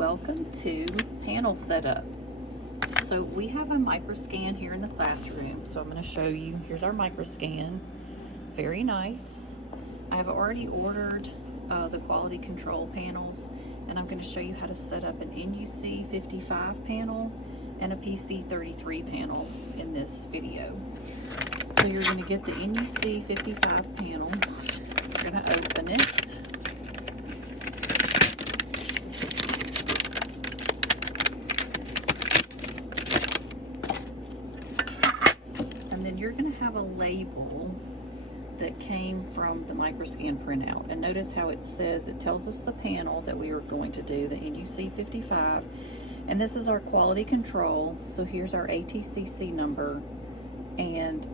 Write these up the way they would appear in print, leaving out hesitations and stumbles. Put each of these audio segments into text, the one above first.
welcome to panel setup. So we have a microscan here in the classroom, so I'm going to show you. Here's our microscan. Very nice. I have already ordered the quality control panels, and I'm going to show you how to set up an NUC 55 panel and a PC 33 panel in this video. So you're going to get the NUC 55 panel. You're going to open it. And then you're going to have a label that came from the microscan printout. And notice how it says, it tells us the panel that we are going to do, the NUC 55. And this is our quality control. So here's our ATCC number and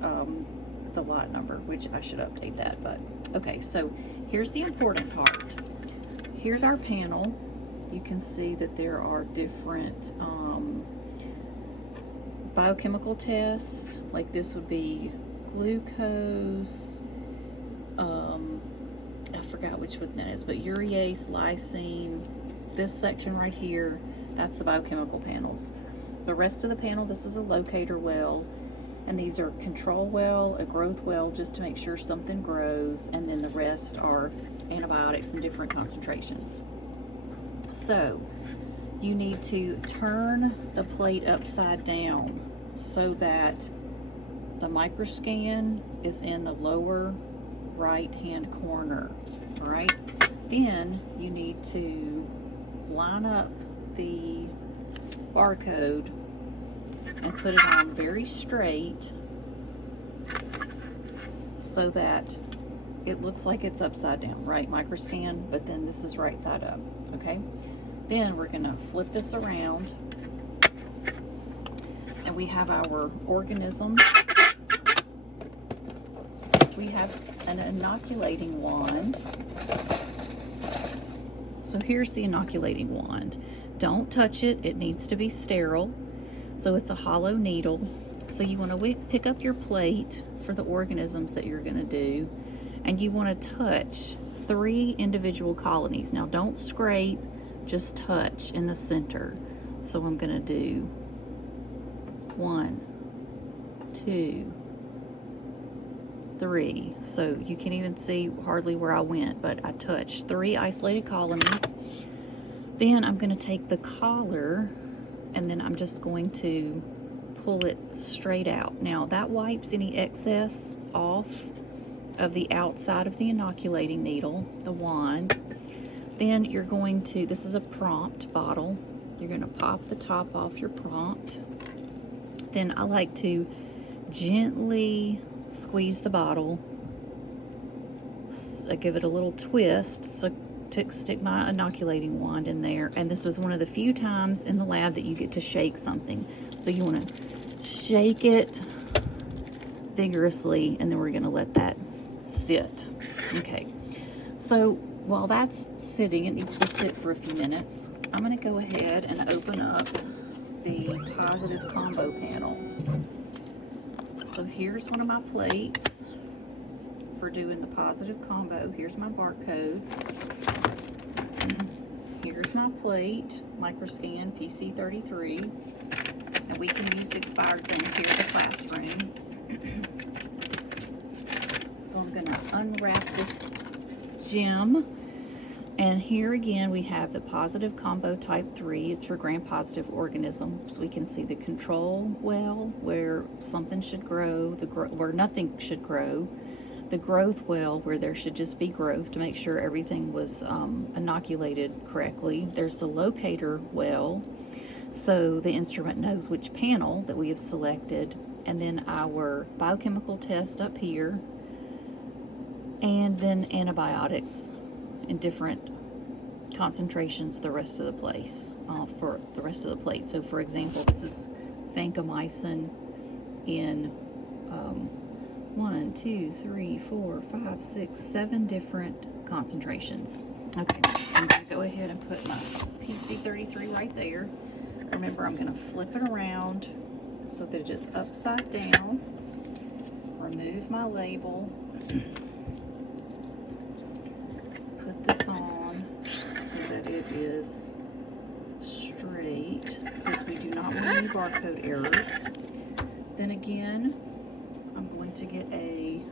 the lot number, which I should update that, but okay. So here's the important part. Here's our panel. You can see that there are different biochemical tests, like this would be glucose, I forgot which one that is, but urease, lysine. This section right here, that's the biochemical panels. The rest of the panel, this is a locator well, and these are control well, a growth well, just to make sure something grows, and then the rest are antibiotics in different concentrations. So you need to turn the plate upside down so that the microscan is in the lower right hand corner. All right, then you need to line up the barcode and put it on very straight so that it looks like it's upside down, right? Microscan, but then this is right side up, okay? Then we're gonna flip this around, and we have our organisms. We have an inoculating wand. So here's the inoculating wand. Don't touch it, it needs to be sterile. So it's a hollow needle. So you want to pick up your plate for the organisms that you're going to do, and you want to touch 3 individual colonies. Now don't scrape, just touch in the center. So I'm going to do 1, 2, 3. So you can't even see hardly where I went, but I touched 3 isolated colonies. Then I'm going to take the collar, and then I'm just going to pull it straight out. Now that wipes any excess off of the outside of the inoculating needle, the wand. Then you're going to, this is a prompt bottle, you're going to pop the top off your prompt. Then I like to gently squeeze the bottle, give it a little twist, so stick my inoculating wand in there. And this is one of the few times in the lab that you get to shake something. So you want to shake it vigorously, and then we're going to let that sit. Okay, so while that's sitting, it needs to sit for a few minutes. I'm going to go ahead and open up the positive combo panel. So here's one of my plates for doing the positive combo. Here's my barcode. Here's my plate, microscan PC33. And we can use expired things here in the classroom. So I'm going to unwrap this gem. And here again we have the positive combo type 3. It's for gram-positive organisms. So we can see the control well where something should grow, where nothing should grow. The growth well where there should just be growth to make sure everything was inoculated correctly. There's the locator well, so the instrument knows which panel that we have selected. And then our biochemical test up here, and then antibiotics in different concentrations the rest of the place, for the rest of the plate. So for example, this is vancomycin in 1, 2, 3, 4, 5, 6, 7 different concentrations. Okay, so I'm going to go ahead and put my PC33 right there. Remember, I'm going to flip it around so that it is upside down. Remove my label. Put this on so that it is barcode errors. Then again, I'm going to get a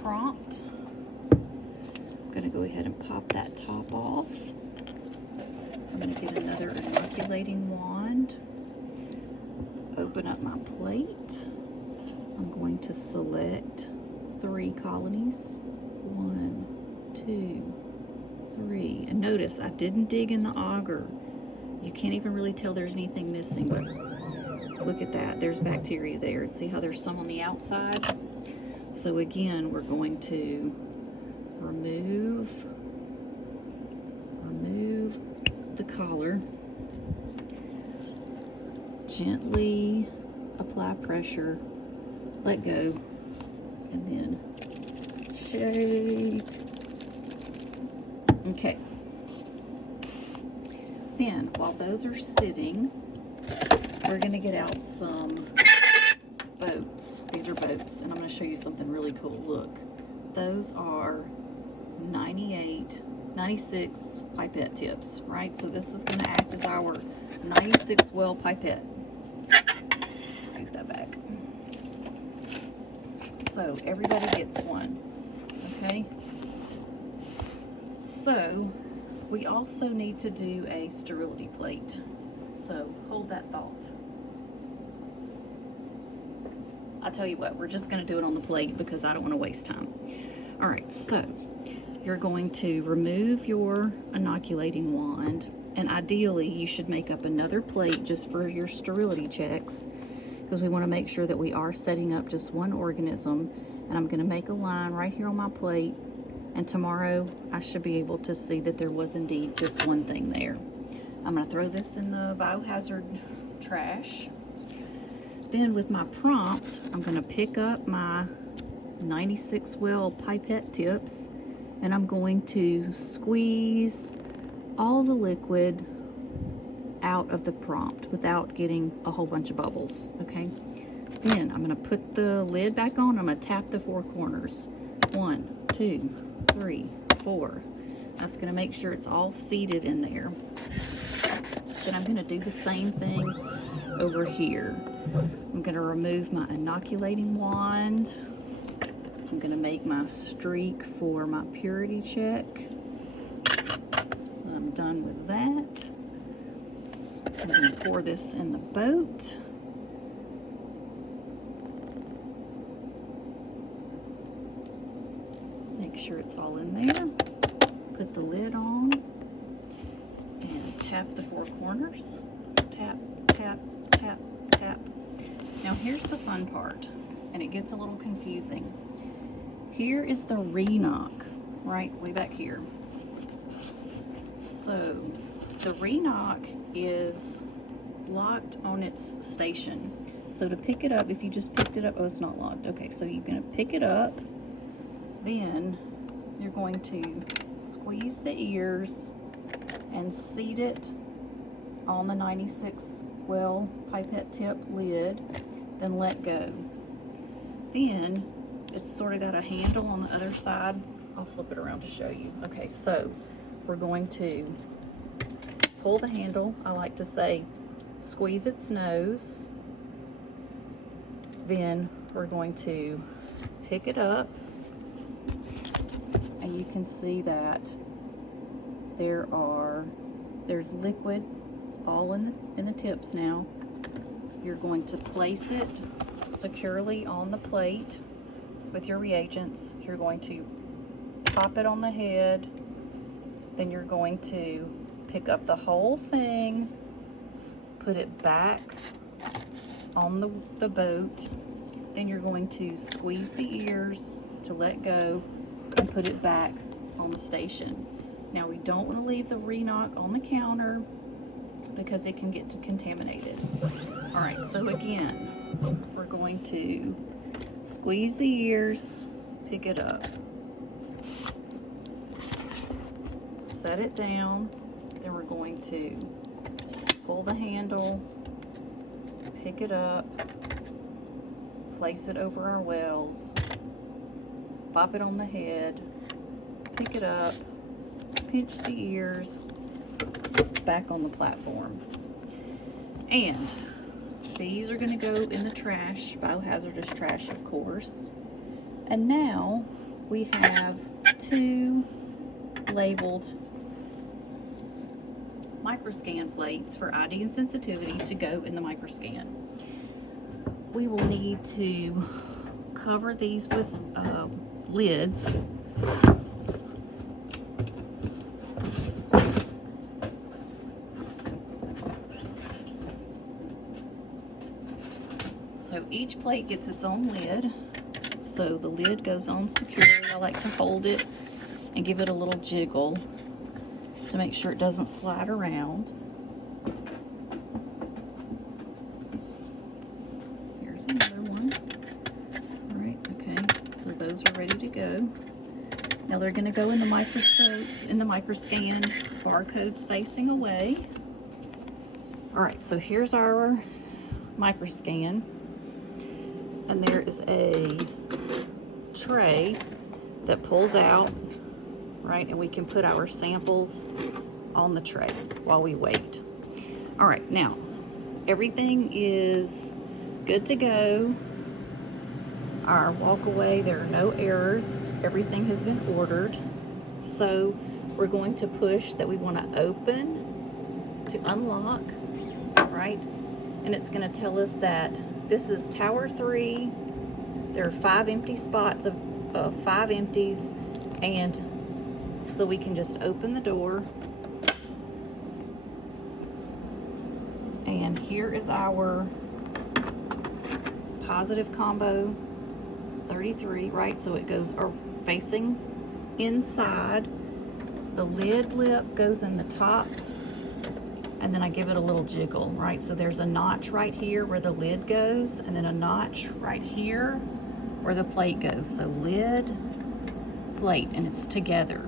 prompt. I'm going to go ahead and pop that top off. I'm going to get another inoculating wand. Open up my plate. I'm going to select 3 colonies. 1, 2, 3. And notice I didn't dig in the auger. You can't even really tell there's anything missing, but look at that. There's bacteria there. And see how there's some on the outside? So again, we're going to remove the collar. Gently apply pressure, let go, and then shake. Okay. Then, while those are sitting, we're going to get out some boats. These are boats, and I'm going to show you something really cool. Look, those are 96 pipette tips, right? So this is going to act as our 96 well pipette. Scoot that back. So everybody gets one, okay? So we also need to do a sterility plate. So hold that thought. I tell you what, we're just going to do it on the plate because I don't want to waste time. All right, so you're going to remove your inoculating wand, and ideally you should make up another plate just for your sterility checks, because we want to make sure that we are setting up just one organism. And I'm going to make a line right here on my plate, and tomorrow I should be able to see that there was indeed just one thing there. I'm going to throw this in the biohazard trash. Then with my prompt, I'm going to pick up my 96 well pipette tips, and I'm going to squeeze all the liquid out of the prompt without getting a whole bunch of bubbles, okay? Then I'm going to put the lid back on. I'm going to tap the 4 corners. 1, 2, 3, 4. That's going to make sure it's all seated in there. Then I'm going to do the same thing over here. I'm going to remove my inoculating wand. I'm going to make my streak for my purity check. When I'm done with that, I'm going to pour this in the boat. Make sure it's all in there. Put the lid on and tap the 4 corners. Tap, tap, tap, tap. Now here's the fun part, and it gets a little confusing. Here is the re-knock, right way back here. So the re-knock is locked on its station. So to pick it up, if you just picked it up, oh, it's not locked. Okay, so you're going to pick it up, then you're going to squeeze the ears and seat it on the 96 well pipette tip lid, then let go. Then it's sort of got a handle on the other side. I'll flip it around to show you. Okay, so we're going to pull the handle. I like to say squeeze its nose. Then we're going to pick it up, and you can see that there's liquid all in the tips now. You're going to place it securely on the plate with your reagents. You're going to pop it on the head. Then you're going to pick up the whole thing, put it back on the boat. Then you're going to squeeze the ears to let go and put it back on the station. Now we don't want to leave the re-knock on the counter because it can get contaminated. All right, so again, we're going to squeeze the ears, pick it up, set it down, then we're going to pull the handle, pick it up, place it over our wells, pop it on the head, pick it up, pinch the ears, back on the platform. And these are going to go in the trash, biohazardous trash, of course. And now we have 2 labeled microscan plates for ID and sensitivity to go in the microscan. We will need to cover these with lids. So each plate gets its own lid. So the lid goes on securely. I like to hold it and give it a little jiggle to make sure it doesn't slide around. Here's another one. All right, okay, so those are ready to go. Now they're going to go in the microscope, in the microscan, barcodes facing away. All right, so here's our microscan, and there is a tray that pulls out, right, and we can put our samples on the tray while we wait. All right, now everything is good to go. Our walkaway, there are no errors. Everything has been ordered. So we're going to push that we want to open to unlock, right? And it's going to tell us that this is Tower 3. There are 5 empty spots of 5 empties, and so we can just open the door. And here is our positive combo 33, right? So it goes facing inside. The lid lip goes in the top, and then I give it a little jiggle, right? So there's a notch right here where the lid goes, and then a notch right here where the plate goes. So lid, plate, and it's together,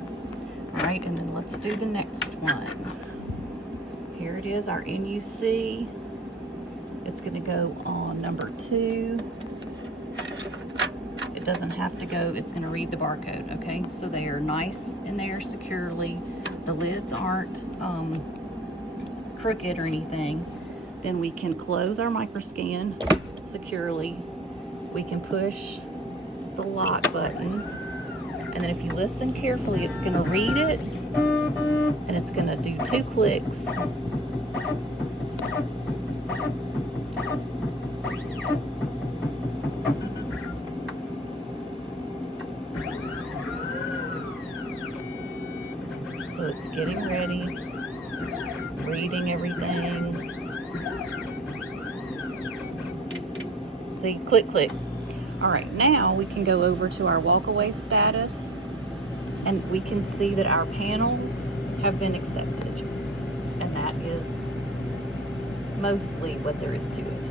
right? And then let's do the next one. Here it is, our NUC. It's gonna go on number 2. It doesn't have to go, it's gonna read the barcode, okay? So they are nice in there securely. The lids aren't crooked or anything. Then we can close our microscan securely. We can push the lock button, and then if you listen carefully, it's gonna read it, and it's gonna do 2 clicks. So it's getting ready, reading everything. See, click, click. All right, now we can go over to our walkaway status, and we can see that our panels have been accepted. And that is mostly what there is to it.